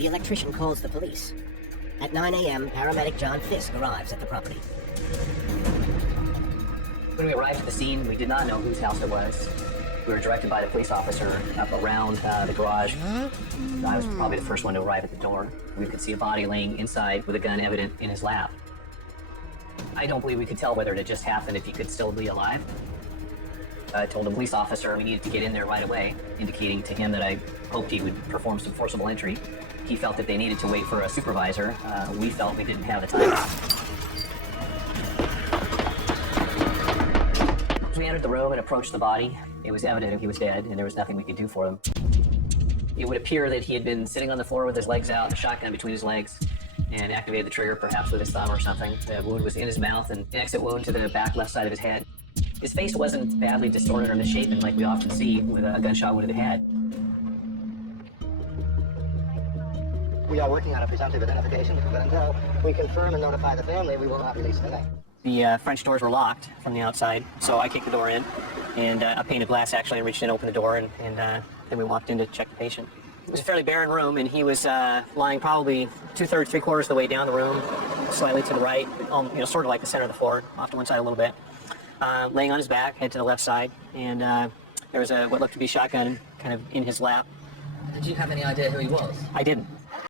the electrician calls the police. At 9 a.m., paramedic John Fisk arrives at the property. When we arrived at the scene, we did not know whose house it was. We were directed by the police officer up around the garage. I was probably the first one to arrive at the door. We could see a body laying inside with a gun evident in his lap. I don't believe we could tell whether it had just happened if he could still be alive. I told the police officer we needed to get in there right away, indicating to him that I hoped he would perform some forcible entry. He felt that they needed to wait for a supervisor. We felt we didn't have the time. As we entered the room and approached the body, it was evident he was dead, and there was nothing we could do for him. It would appear that he had been sitting on the floor with his legs out, a shotgun between his legs, and activated the trigger, perhaps with his thumb or something. The wound was in his mouth, and an exit wound to the back left side of his head. His face wasn't badly distorted or misshapen like we often see with a gunshot wound to the head. We are working on a presumptive identification, but until we confirm and notify the family, we will not release the name. The French doors were locked from the outside, so I kicked the door in, and a pane of glass actually, and reached in and opened the door, and then we walked in to check the patient. It was a fairly barren room, and he was lying probably 2/3, 3/4 of the way down the room, slightly to the right, sort of like the center of the floor, off to one side a little bit, laying on his back, head to the left side, and there was what looked to be a shotgun kind of in his lap. Did you have any idea who he was? I didn't.